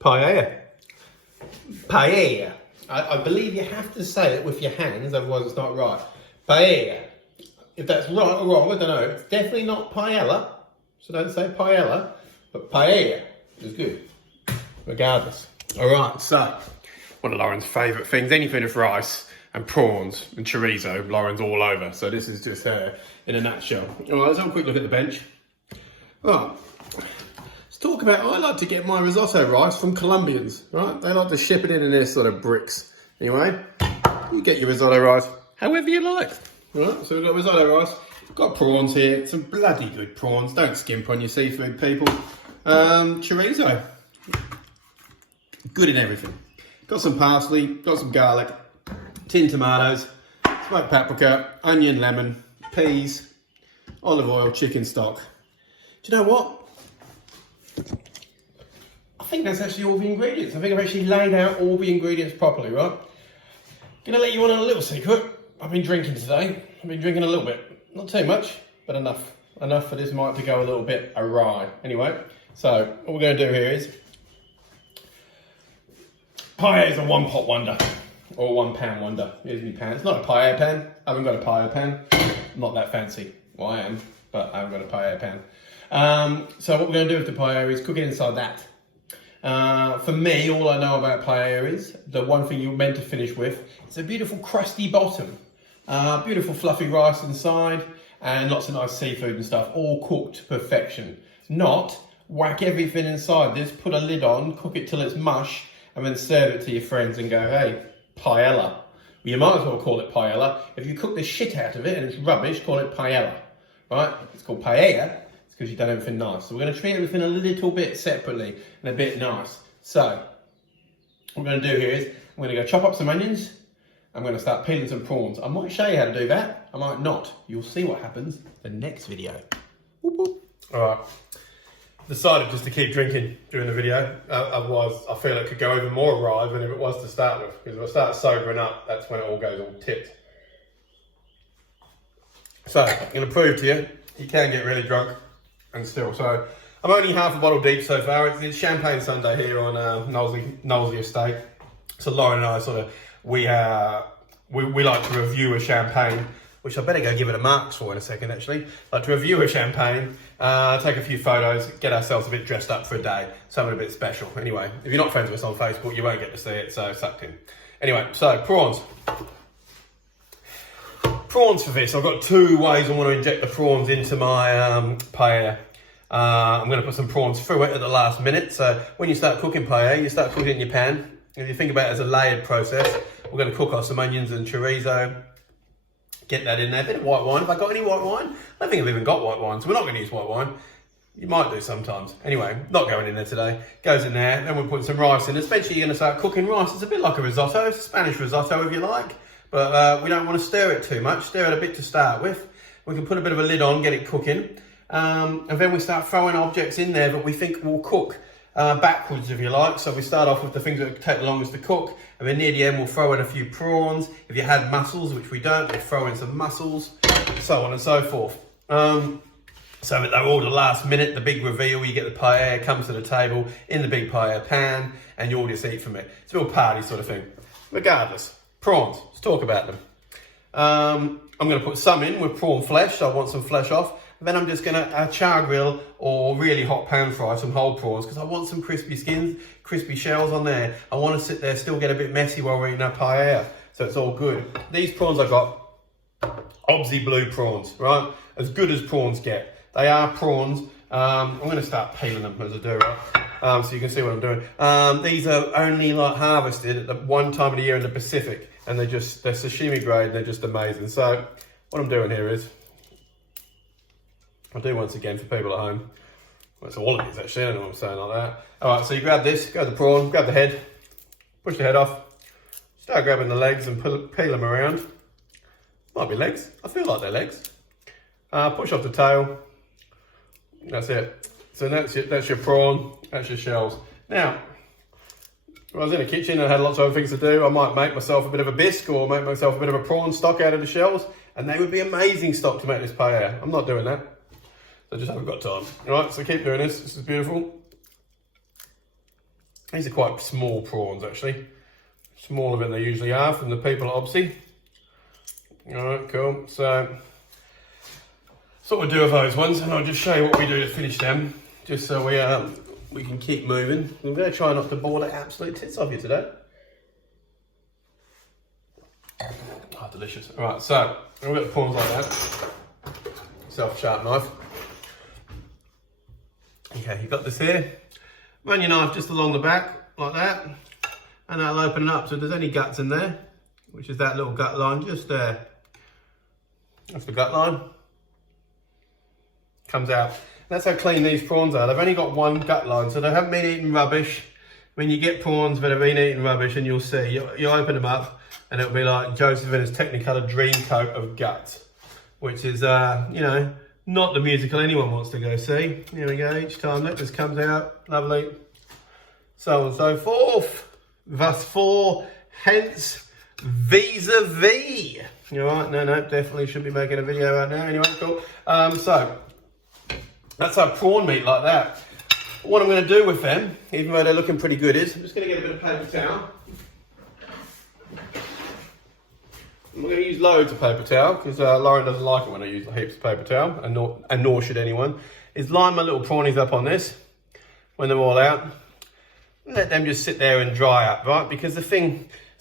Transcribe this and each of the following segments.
Paella. Paella. I believe you have to say it with your hands, otherwise it's not right. Paella. If that's right or wrong, I don't know. It's definitely not paella, so don't say paella, but paella is good, regardless. All right, so one of Lauren's favourite things, anything with rice and prawns and chorizo, Lauren's all over. So this is just her in a nutshell. All right, let's have a quick look at the bench. All right, let's talk about, I like to get my risotto rice from Colombians, right? They like to ship it in this sort of bricks. Anyway, you get your risotto rice however you like. Right, so we've got risotto rice, got prawns here, some bloody good prawns, don't skimp on your seafood people. Chorizo, good in everything. Got some parsley, got some garlic, tin tomatoes, smoked paprika, onion, lemon, peas, olive oil, chicken stock. Do you know what? I think that's actually all the ingredients. I think I've actually laid out all the ingredients properly, right? Gonna let you on a little secret. I've been drinking today. I've been drinking a little bit. Not too much, but enough. Enough for this might to go a little bit awry. Anyway, so what we're going to do here is, paella is a one pot wonder, or 1 pound wonder. Here's my pan. It's not a paella pan. I haven't got a paella pan. I'm not that fancy. Well, I am, but I haven't got a paella pan. So what we're going to do with the paella is cook it inside that. For me, all I know about paella is the one thing you're meant to finish with is a beautiful crusty bottom. Beautiful fluffy rice inside and lots of nice seafood and stuff, all cooked to perfection. Not whack everything inside this, put a lid on, cook it till it's mush, and then serve it to your friends and go, hey, paella. Well, you might as well call it paella. If you cook the shit out of it and it's rubbish, call it paella, right? It's called paella, it's because you've done everything nice. So we're going to treat everything a little bit separately and a bit nice. So what we're going to do here is, I'm going to go chop up some onions. I'm going to start peeling some prawns. I might show you how to do that. I might not. You'll see what happens the next video. Whoop, whoop. All right. Decided just to keep drinking during the video. Otherwise, I feel it could go even more awry than if it was to start with. Because if I start sobering up, that's when it all goes all tipped. So, I'm going to prove to you, you can get really drunk and still. So, I'm only half a bottle deep so far. It's Champagne Sunday here on Knowsley Estate. So, Lauren and I sort of, we like to review a champagne, which I better go give it a marks for in a second actually. Like to review a champagne, take a few photos, get ourselves a bit dressed up for a day, something a bit special. Anyway, if you're not friends with us on Facebook, you won't get to see it, so sucked in. Anyway, so prawns. Prawns for this, I've got 2 ways I want to inject the prawns into my paella. I'm going to put some prawns through it at the last minute. So when you start cooking paella, you start cooking in your pan. If you think about it as a layered process, we're going to cook off some onions and chorizo. Get that in there. A bit of white wine. Have I got any white wine? I don't think I've even got white wine, so we're not going to use white wine. You might do sometimes. Anyway, not going in there today. Goes in there. Then we're putting some rice in. Eventually you're going to start cooking rice. It's a bit like a risotto. It's a Spanish risotto if you like. But we don't want to stir it too much. Stir it a bit to start with. We can put a bit of a lid on, get it cooking. And then we start throwing objects in there that we think will cook. Backwards if you like, so we start off with the things that take the longest to cook, and then near the end we'll throw in a few prawns. If you had mussels, which we don't, we'll throw in some mussels, so on and so forth. So that they're all the last minute, the big reveal, you get the paella, comes to the table in the big paella pan, and you all just eat from it. It's a real party sort of thing. Regardless, prawns, let's talk about them. I'm going to put some in with prawn flesh, so I want some flesh off. Then I'm just going to char grill or really hot pan fry some whole prawns because I want some crispy skins, crispy shells on there. I want to sit there, still get a bit messy while we're eating our paella, so it's all good. These prawns I got, Obsy blue prawns, right? As good as prawns get. They are prawns. I'm going to start peeling them as I do, right? So you can see what I'm doing. These are only like harvested at the one time of the year in the Pacific, and they're sashimi grade. They're just amazing. So what I'm doing here is, I'll do once again for people at home. Well, it's all of these actually, I don't know what I'm saying like that. All right, so you grab this, grab the prawn, grab the head, push the head off, start grabbing the legs and peel them around. Might be legs, I feel like they're legs. Push off the tail, that's it. So that's your prawn, that's your shells. Now, if I was in the kitchen and I had lots of other things to do, I might make myself a bit of a bisque or make myself a bit of a prawn stock out of the shells, and they would be amazing stock to make this paella. I'm not doing that. I just haven't got time. All right, so keep doing this. This is beautiful. These are quite small prawns actually. Smaller than they usually are from the people at Obsy. Alright, cool. So, that's what we'll do with those ones, and I'll just show you what we do to finish them, just so we can keep moving. I'm going to try not to bore the absolute tits off you today. Oh, delicious. Alright, so, I've got the prawns like that. Self-sharp knife. Okay, you've got this here. Run your knife just along the back, like that. And that'll open it up. So if there's any guts in there, which is that little gut line just there. That's the gut line. Comes out. That's how clean these prawns are. They've only got one gut line, so they haven't been eating rubbish. When you get prawns that have been eating rubbish, and you'll see, you'll open them up, and it'll be like Joseph and his Technicolor dream coat of guts, which is, you know, not the musical anyone wants to go see. Here we go, each time that just comes out, lovely. So on and so forth. Thus for, hence, vis-a-vis. You alright? No, definitely should be making a video right now. Anyway, cool. So, that's our prawn meat like that. What I'm going to do with them, even though they're looking pretty good, is I'm just going to get a bit of paper towel. I'm going to use loads of paper towel because Lauren doesn't like it when I use heaps of paper towel, and nor should anyone. Is line my little prawnies up on this when they're all out. Let them just sit there and dry up, right? Because there's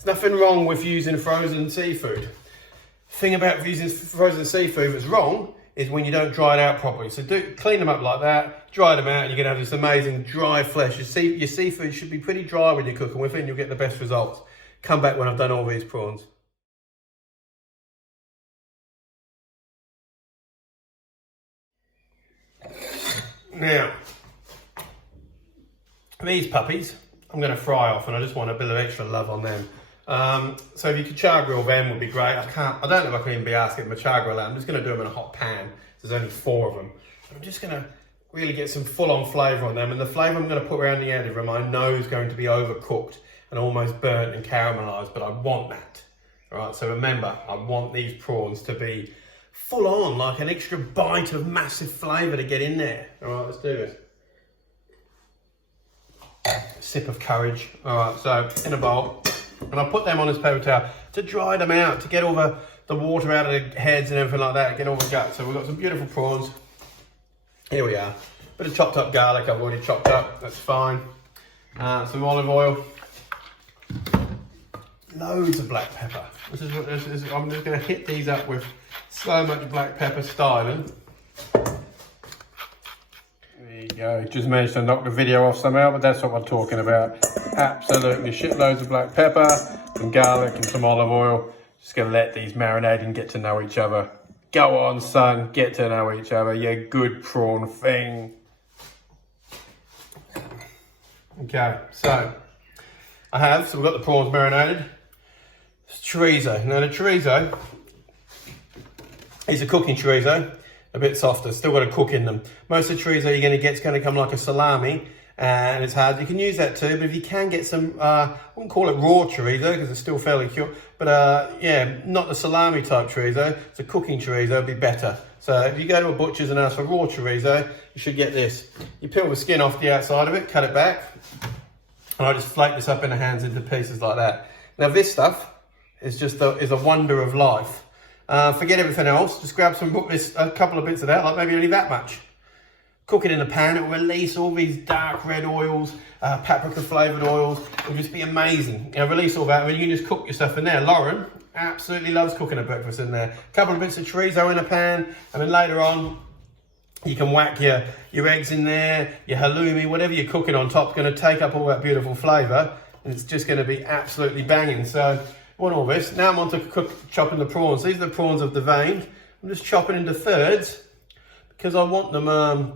nothing wrong with using frozen seafood. The thing about using frozen seafood that's wrong is when you don't dry it out properly. So clean them up like that, dry them out, and you're gonna have this amazing dry flesh. Your seafood should be pretty dry when you're cooking with it, and you'll get the best results. Come back when I've done all these prawns. Now, these puppies, I'm going to fry off, and I just want a bit of extra love on them. So if you could char grill them would be great. I don't know if I can even be asked to get them a char grill out. I'm just going to do them in a hot pan. There's only 4 of them. I'm just going to really get some full-on flavour on them, and the flavour I'm going to put around the end of them I know is going to be overcooked and almost burnt and caramelised, but I want that. All right, so remember, I want these prawns to be full-on, like an extra bite of massive flavour to get in there. All right, let's do this. Sip of courage. All right, so in a bowl, and I put them on this paper towel to dry them out, to get all the water out of the heads and everything like that, get all the guts. So we've got some beautiful prawns. Here we are. Bit of chopped up garlic I've already chopped up, that's fine. Some olive oil. Loads of black pepper. This is, I'm just going to hit these up with so much black pepper styling. There you go. Just managed to knock the video off somehow, but that's what we're talking about. Absolutely shitloads of black pepper, some garlic and some olive oil. Just going to let these marinate and get to know each other. Go on, son, get to know each other, you good prawn thing. Okay, so we've got the prawns marinated. It's chorizo. Now the chorizo is a cooking chorizo, a bit softer, still got a cook in them. Most of the chorizo you're going to get is going to come like a salami, and it's hard. You can use that too, but if you can get some, I wouldn't call it raw chorizo because it's still fairly cured, but yeah, not the salami type chorizo, it's a cooking chorizo, it'd be better. So if you go to a butcher's and ask for raw chorizo, you should get this. You peel the skin off the outside of it, cut it back, and I just flake this up in the hands into pieces like that. Now this stuff is just is a wonder of life. Forget everything else, just grab a couple of bits of that, like maybe only that much. Cook it in a pan, it will release all these dark red oils, paprika flavoured oils. It'll just be amazing. You know, release all that, and you can just cook your stuff in there. Lauren absolutely loves cooking a breakfast in there. A couple of bits of chorizo in a pan, and then later on, you can whack your eggs in there, your halloumi, whatever you're cooking on top, going to take up all that beautiful flavour, and it's just going to be absolutely banging. So, I want all this. Now I'm on to chopping the prawns. These are the prawns I've deveined. I'm just chopping into thirds because I want them a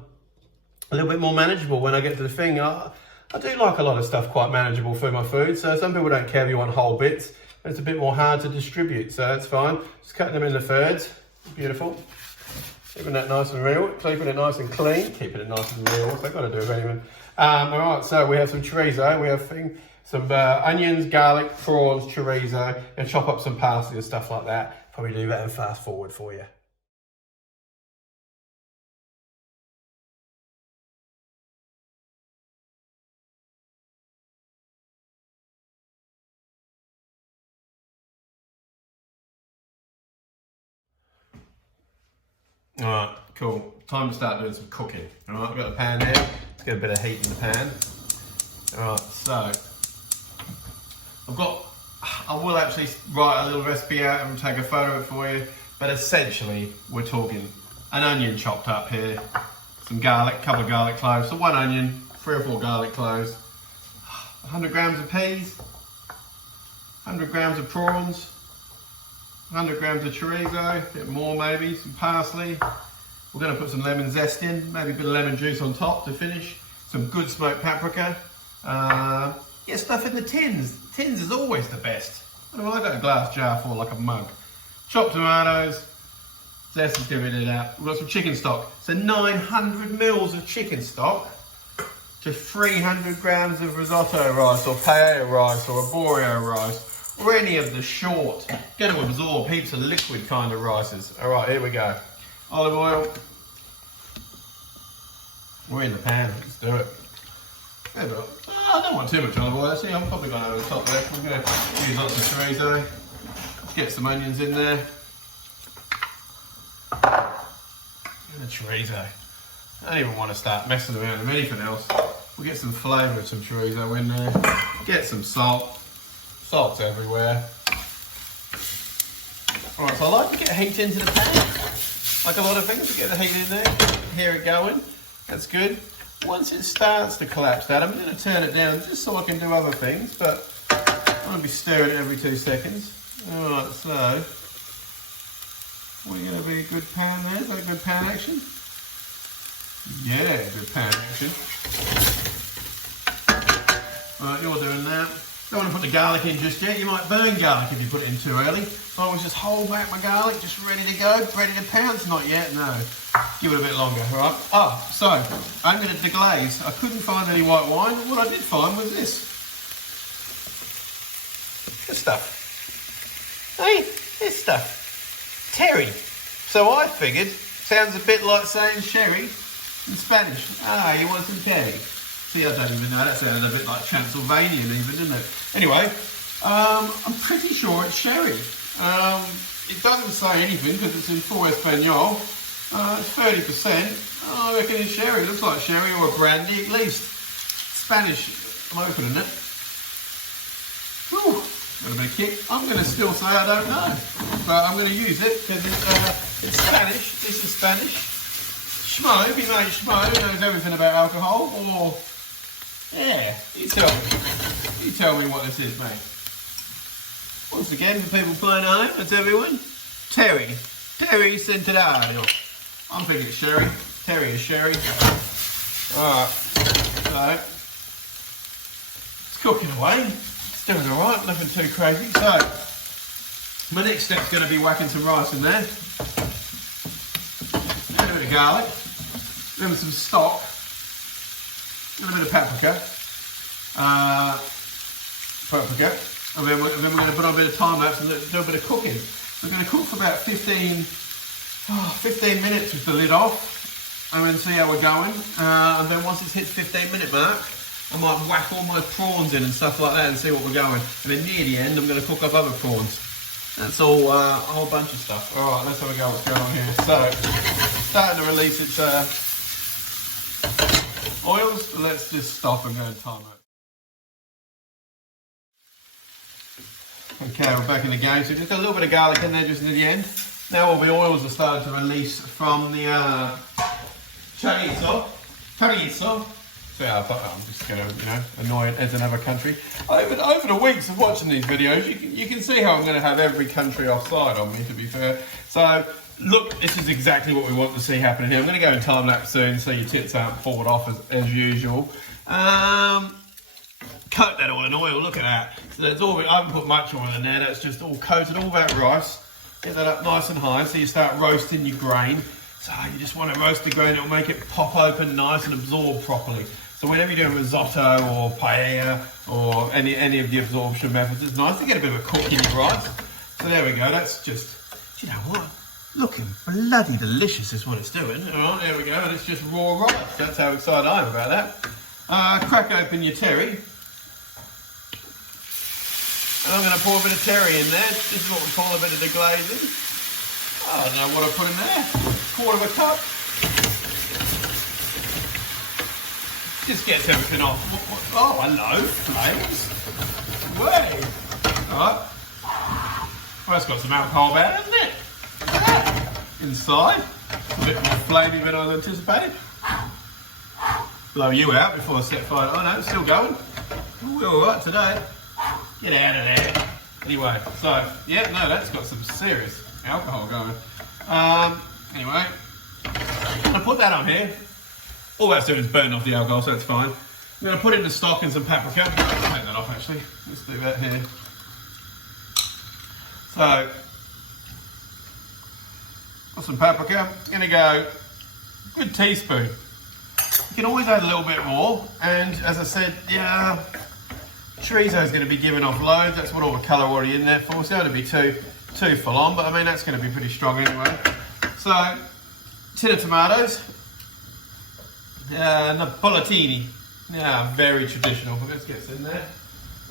little bit more manageable when I get to the thing. I do like a lot of stuff quite manageable for my food. So some people don't care if you want whole bits. It's a bit more hard to distribute, so that's fine. Just cutting them into thirds. Beautiful. Keeping that nice and real. Keeping it nice and clean. Keeping it nice and real. What's that got to do with anything? All right, so we have some chorizo. We have some onions, garlic, prawns, chorizo, and chop up some parsley and stuff like that. Probably do that and fast forward for you. All right, cool. Time to start doing some cooking. All right, I've got the pan here. Let's get a bit of heat in the pan. All right, so I will actually write a little recipe out and take a photo of it for you, but essentially we're talking an onion chopped up here, some garlic, a couple of garlic cloves, so 1 onion, 3 or 4 garlic cloves, 100 grams of peas, 100 grams of prawns, 100 grams of chorizo, a bit more maybe, some parsley. We're going to put some lemon zest in, maybe a bit of lemon juice on top to finish, some good smoked paprika. Get stuff in the tins. Tins is always the best. I've got a glass jar full like a mug. Chopped tomatoes, zest is going to be that. We've got some chicken stock. So 900 mils of chicken stock to 300 grams of risotto rice or paella rice or arborio rice or any of the short, going to absorb heaps of liquid kind of rices. All right, here we go. Olive oil. We're in the pan, let's do it. I don't want too much olive oil, actually. I'm probably going over the top there. We're going to use lots of chorizo. Let's get some onions in there. And the chorizo. I don't even want to start messing around with anything else. We'll get some flavour of some chorizo in there. Get some salt. Salt's everywhere. Alright, so I like to get heat into the pan. Like a lot of things, we get the heat in there. Hear it going. That's good. Once it starts to collapse that, I'm going to turn it down just so I can do other things, but I'm going to be stirring it every 2 seconds. Alright, so we're going to be a good pan there. Is that a good pan action? Yeah, good pan action. Right, you're doing that. Don't want to put the garlic in just yet. You might burn garlic if you put it in too early. So I always just hold back my garlic, just ready to go, ready to pounce. Not yet, no. Give it a bit longer, all right? Oh, so I'm going to deglaze. I couldn't find any white wine. What I did find was this. This stuff. Hey, this stuff. Terry. So I figured, sounds a bit like saying sherry in Spanish. Ah, you want some terry? See, I don't even know, that sounded a bit like Transylvanian even, didn't it? Anyway, I'm pretty sure it's sherry. It doesn't say anything because it's in full Espanol. It's 30%. I reckon it's sherry. It looks like sherry or a brandy at least. Spanish. I'm opening it. Whew, got a bit of kick. I'm going to still say I don't know. But I'm going to use it because it's Spanish. This is Spanish. Schmo, if you know Schmo, knows everything about alcohol, or... Yeah, you tell me. You tell me what this is, mate. Once again, for people playing at home, that's everyone. Terry. Terry Centenario. I'm thinking it's sherry. Terry is sherry. Alright. So, it's cooking away. It's doing alright, nothing too crazy. So, my next step's going to be whacking some rice in there. A bit of garlic. Then some stock. A little bit of paprika, and then we're going to put on a bit of time lapse and do a bit of cooking. We're going to cook for about 15 minutes with the lid off, and then see how we're going. And then once it's hit the 15-minute mark, I might whack all my prawns in and stuff like that and see what we're going. And then near the end, I'm going to cook up other prawns. That's all, a whole bunch of stuff. All right, let's have a go what's going on here. So, starting to release its oils, so let's just stop and go and time it. Okay, we're back in the game. So just got a little bit of garlic in there just near the end. Now all the oils are starting to release from the chorizo. So yeah, I'm just going to, annoy it as another country. Over the weeks of watching these videos, you can see how I'm going to have every country offside on me, to be fair. So look, this is exactly what we want to see happening here. I'm going to go in time lapse soon so your tits aren't forward off as usual. Coat that all in oil, look at that. So that's all, I haven't put much oil in there, that's just all coated, all that rice. Get that up nice and high so you start roasting your grain. So you just want to roast the grain, it'll make it pop open nice and absorb properly. So whenever you're doing risotto or paella or any of the absorption methods, it's nice to get a bit of a cook in your rice. So there we go, that's just, do you know what? Looking bloody delicious is what it's doing. All right, there we go, and it's just raw rice. That's how excited I am about that. Crack open your terry. And I'm going to pour a bit of terry in there. This is what we call a bit of deglazing. I don't know what I put in there. 1/4 cup. Just gets everything off. Oh, hello, flames. Way. Alright. Well, that's got some alcohol there, hasn't it? Look at that. Inside. A bit more flamey than I was anticipating. Blow you out before I set fire. Oh no, it's still going. We're alright today. Get out of there. Anyway, so, yeah, no, that's got some serious alcohol going. Anyway, I'm going to put that on here. All that's doing is burning off the alcohol, so it's fine. I'm going to put in the stock and some paprika. I'll take that off, actually. Let's do that here. So, got some paprika. I'm going to go a good teaspoon. You can always add a little bit more. And as I said, yeah, chorizo is going to be giving off loads. That's what all the colour already in there for. It's going to be too full on, but I mean, that's going to be pretty strong anyway. So, tin of tomatoes. Napoletini. Yeah, very traditional, but let's get this in there.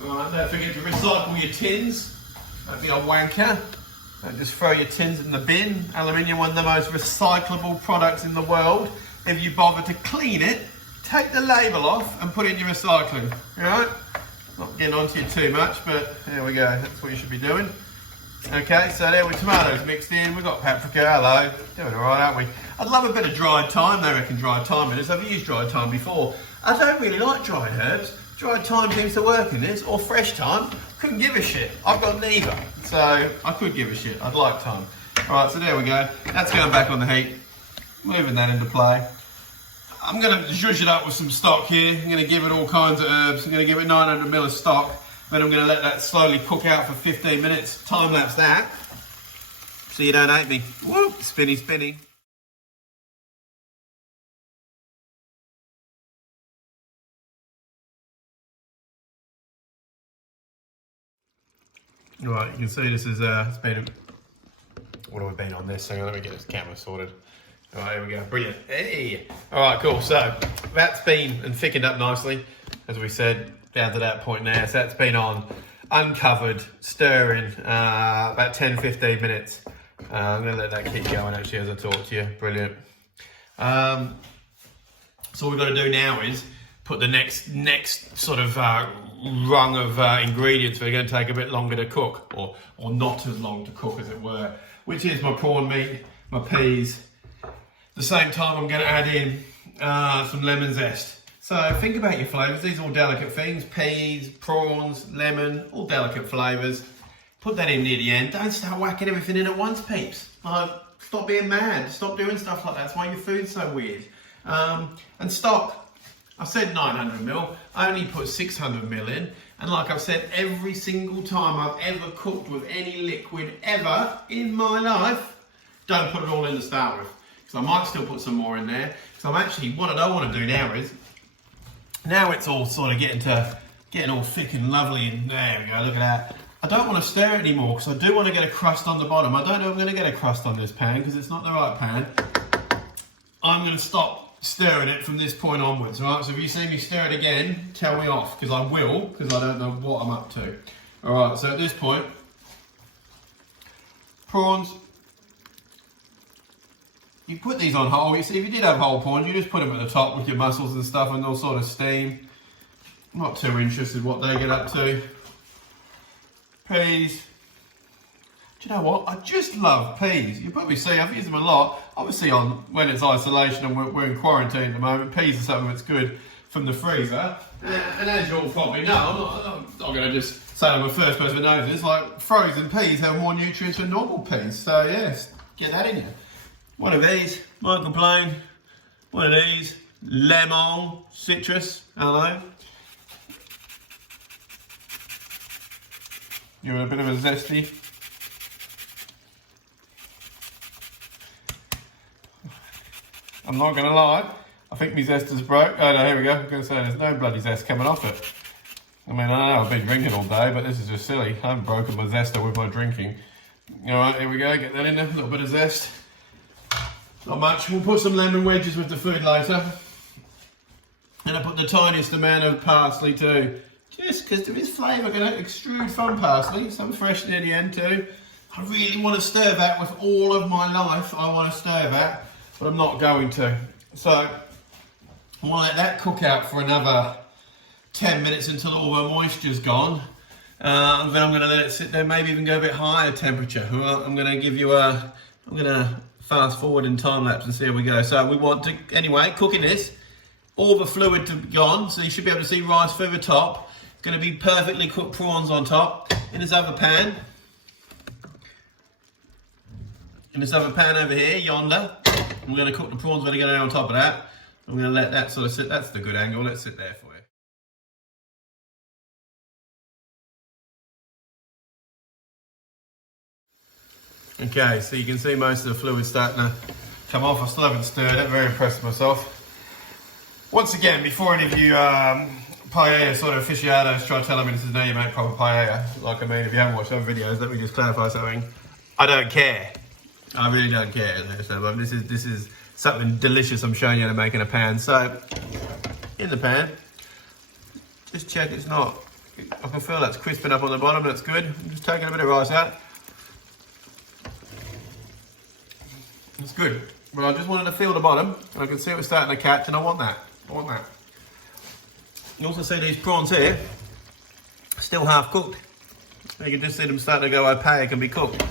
Alright, don't forget to recycle your tins. Don't be a wanker. Don't just throw your tins in the bin. Aluminium, one of the most recyclable products in the world. If you bother to clean it, take the label off and put it in your recycling. Alright? Not getting onto you too much, but there we go. That's what you should be doing. Okay, so there with tomatoes mixed in, we've got paprika, hello. Doing alright, aren't we? I'd love a bit of dried thyme. They reckon dried thyme in this. I've used dried thyme before. I don't really like dried herbs. Dried thyme seems to work in this, or fresh thyme. Couldn't give a shit. I've got neither. So I could give a shit. I'd like thyme. Alright, so there we go. That's going back on the heat. Moving that into play. I'm going to zhuzh it up with some stock here. I'm going to give it all kinds of herbs. I'm going to give it 900 ml of stock. Then I'm going to let that slowly cook out for 15 minutes. Time lapse that. So you don't hate me. Whoop, spinny, spinny. Right, you can see this is it's been. What have we been on this? Hang on, let me get this camera sorted. All right, here we go. Brilliant. Hey. All right, cool. So that's been and thickened up nicely, as we said, down to that point now. So that's been on, uncovered, stirring, about 10-15 minutes. I'm going to let that keep going actually as I talk to you. Brilliant. So what we've got to do now is put the next sort of rung of ingredients. We're going to take a bit longer to cook, or not as long to cook as it were, which is my prawn meat, my peas. At the same time, I'm going to add in some lemon zest. So think about your flavours. These are all delicate things. Peas, prawns, lemon, all delicate flavours. Put that in near the end. Don't start whacking everything in at once, peeps. Stop being mad. Stop doing stuff like that. That's why your food's so weird. And stock. I said 900 ml. I only put 600 ml in. And like I've said, every single time I've ever cooked with any liquid ever in my life, don't put it all in to start with. Because I might still put some more in there. So I'm actually, what I don't want to do now is, now it's all sort of getting all thick and lovely, and there we go, look at that. I don't want to stir it anymore because I do want to get a crust on the bottom. I don't know if I'm going to get a crust on this pan because it's not the right pan. I'm going to stop stirring it from this point onwards, right? So if you see me stir it again, tell me off, because I will, because I don't know what I'm up to. All right, so at this point, prawns. You put these on whole. You see, if you did have whole prawns, you just put them at the top with your mussels and stuff, and they'll sort of steam. I'm not too interested what they get up to. Peas. Do you know what? I just love peas. You probably see I've used them a lot. Obviously, on when it's isolation and we're in quarantine at the moment, peas are something that's good from the freezer. And as you all probably know, I'm not going to just say I'm the first person who knows this. Like, frozen peas have more nutrients than normal peas. So yes, get that in you. One of these, might complain. One of these, lemon, citrus, hello. Give it a bit of a zesty. I'm not going to lie, I think my zest is broke. Oh no, here we go. I'm going to say there's no bloody zest coming off it. I mean, I know I've been drinking all day, but this is just silly. I haven't broken my zester with my drinking. Alright, here we go. Get that in there. A little bit of zest. Not much. We'll put some lemon wedges with the food later. And I put the tiniest amount of parsley too. Just because there is flavour going to extrude from parsley. Some fresh near the end too. I really want to stir that with all of my life. I want to stir that. but I'm not going to. So I'm gonna let that cook out for another 10 minutes until all the moisture's gone. And then I'm gonna let it sit there, maybe even go a bit higher temperature. I'm gonna give you I'm gonna fast forward in time lapse and see how we go. So we want to, anyway, cooking this, all the fluid to be gone, so you should be able to see rice through the top. Gonna be perfectly cooked prawns on top. In this other pan, over here, yonder, I'm gonna cook the prawns when they go on top of that. I'm gonna let that sort of sit, that's the good angle, let's sit there for you. Okay, so you can see most of the fluid starting to come off. I still haven't stirred it, very impressed with myself. Once again, before any of you paella sort of aficionados try telling me this is how you make proper paella, like I mean, if you haven't watched other videos, let me just clarify something. I don't care. I really don't care. So this is something delicious I'm showing you how to make in a pan. So, in the pan, just check it's not, I can feel that's crisping up on the bottom, that's good. I'm just taking a bit of rice out. It's good, but I just wanted to feel the bottom, and I can see it was starting to catch, and I want that. You also see these prawns here, still half cooked. You can just see them starting to go opaque and be cooked.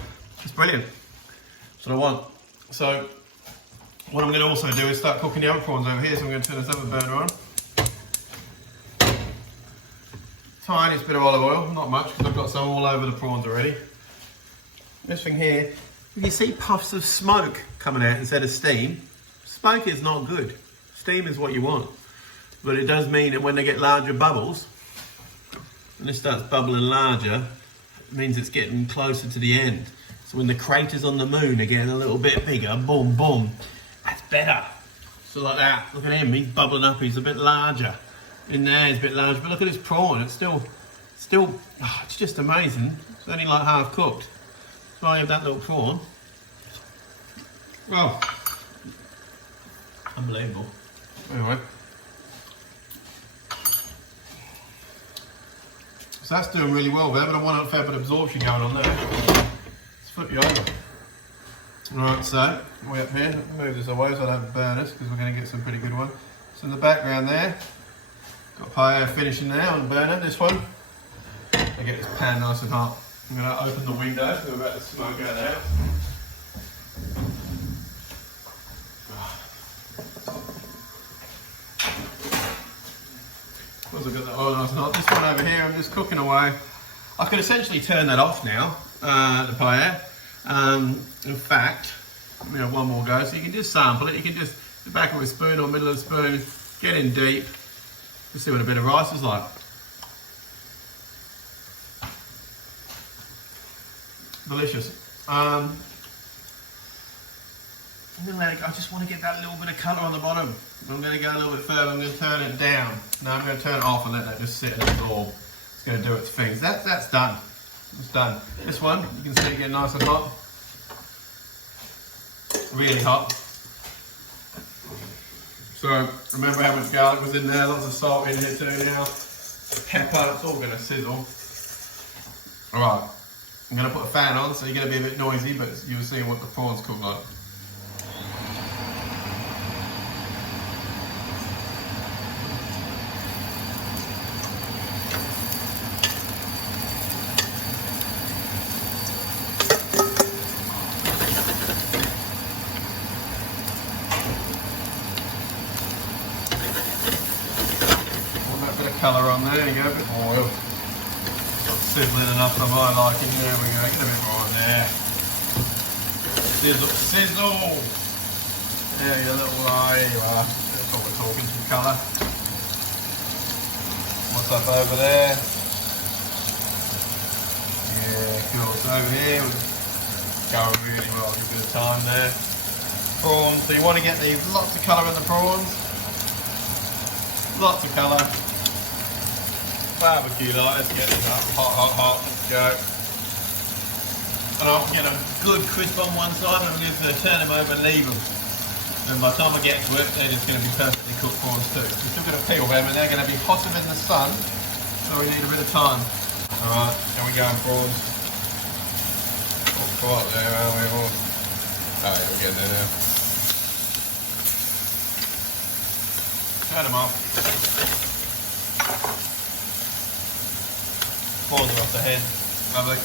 It's brilliant. That's what I want. So, what I'm going to also do is start cooking the other prawns over here, so I'm going to turn this other burner on. Tiniest bit of olive oil, not much, because I've got some all over the prawns already. This thing here, if you see puffs of smoke coming out instead of steam, smoke is not good. Steam is what you want. But it does mean that when they get larger bubbles, and this starts bubbling larger, it means it's getting closer to the end. So when the craters on the moon are getting a little bit bigger, boom, boom, that's better. So like that, look at him, he's bubbling up, he's a bit larger. In there, he's a bit larger, but look at this prawn, it's still, oh, it's just amazing. It's only like half cooked. So I have that little prawn. Oh, unbelievable. Anyway. So that's doing really well there, but I want a fair bit of absorption going on there. Let's flip you over. Right, so, way up here, move this away so I don't burn us, because we're going to get some pretty good one. So in the background there, got paella finishing there on the burner, this one. I get this pan nice and hot. I'm going to open the window, so we're about to smoke out there. Once I've got the oil nice and hot, this one over here, I'm just cooking away. I could essentially turn that off now, the paella. In fact, let me have one more go, so you can just sample it. You can just, the back of a spoon or middle of the spoon, get in deep, just see what a bit of rice is like. Delicious. I'm gonna let it go. I just want to get that little bit of colour on the bottom. I'm going to go a little bit further. I'm going to turn it down. Now I'm going to turn it off and let that just sit and absorb. It's going to do its thing. That's done. It's done. This one, you can see it getting nice and hot. Really hot. So remember how much garlic was in there? Lots of salt in here too now. Pepper. It's all going to sizzle. All right. I'm going to put a fan on, so you're going to be a bit noisy, but you'll see what the prawns cook like. Want that bit of colour on there, you go, a bit more oil. Sizzling enough for my liking. There we go, get a bit more in there. Sizzle, sizzle! There you little eye, you are. That's what we're talking, some colour. What's up over there? Yeah, cool. So over here, we're going really well, a good time there. Prawns, so you want to get these, lots of colour in the prawns. Lots of colour. Barbecue light, let's get this up, hot, hot, hot, let's go. And I'll get a good crisp on one side, and I'm just going to turn them over and leave them. And by the time I get to it, they're just going to be perfectly cooked prawns too. We're still going to peel them, and they're going to be hotter in the sun, so we need a bit of time. Alright, here we go, prawns. Oh, quite there, are we? Oh, yeah, we're getting there now. Add them off. Prawns are off the head. Lovely.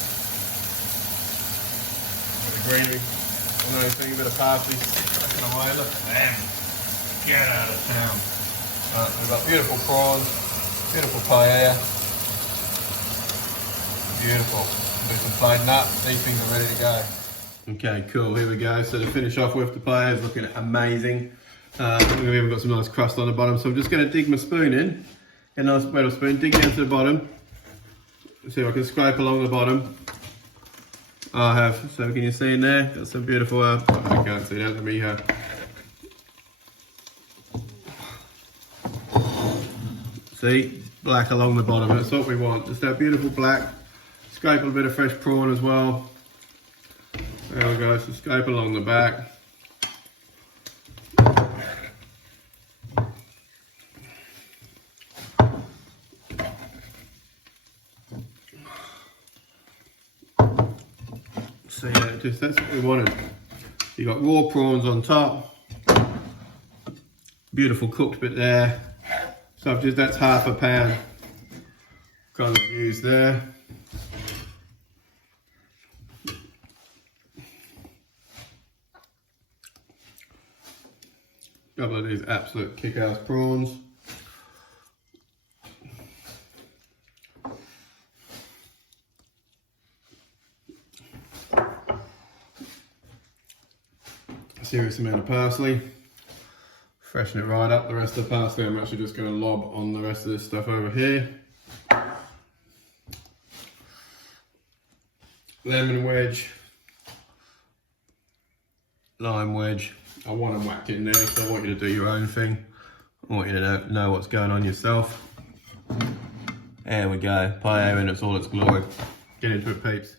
Bit of gravy. I'm going to think a bit of parsley. Cracking away. Look at them. Get out of town. We've got beautiful prawns. Beautiful paella. Beautiful. Do some plain nut. These things are ready to go. Okay, cool. Here we go. So to finish off with, the paella is looking amazing. We've even got some nice crust on the bottom. So I'm just going to dig my spoon in. Get a nice metal spoon. Dig down to the bottom. See if I can scrape along the bottom. I have. So can you see in there? Got some beautiful. I can't see that. Let me. See, black along the bottom. That's what we want. Just that beautiful black. Scrape a bit of fresh prawn as well. There we go. So scrape along the back. So yeah, just that's what we wanted. You got raw prawns on top. Beautiful cooked bit there. So I've just, that's half a pound kind of used there. Couple of these absolute kick-ass prawns. A serious amount of parsley. Freshen it right up. The rest of the parsley I'm actually just going to lob on the rest of this stuff over here. Lemon wedge. Lime wedge. I want them whacked in there, so I want you to do your own thing. I want you to know what's going on yourself. There we go. Paella in its all its glory. Get into it, peeps.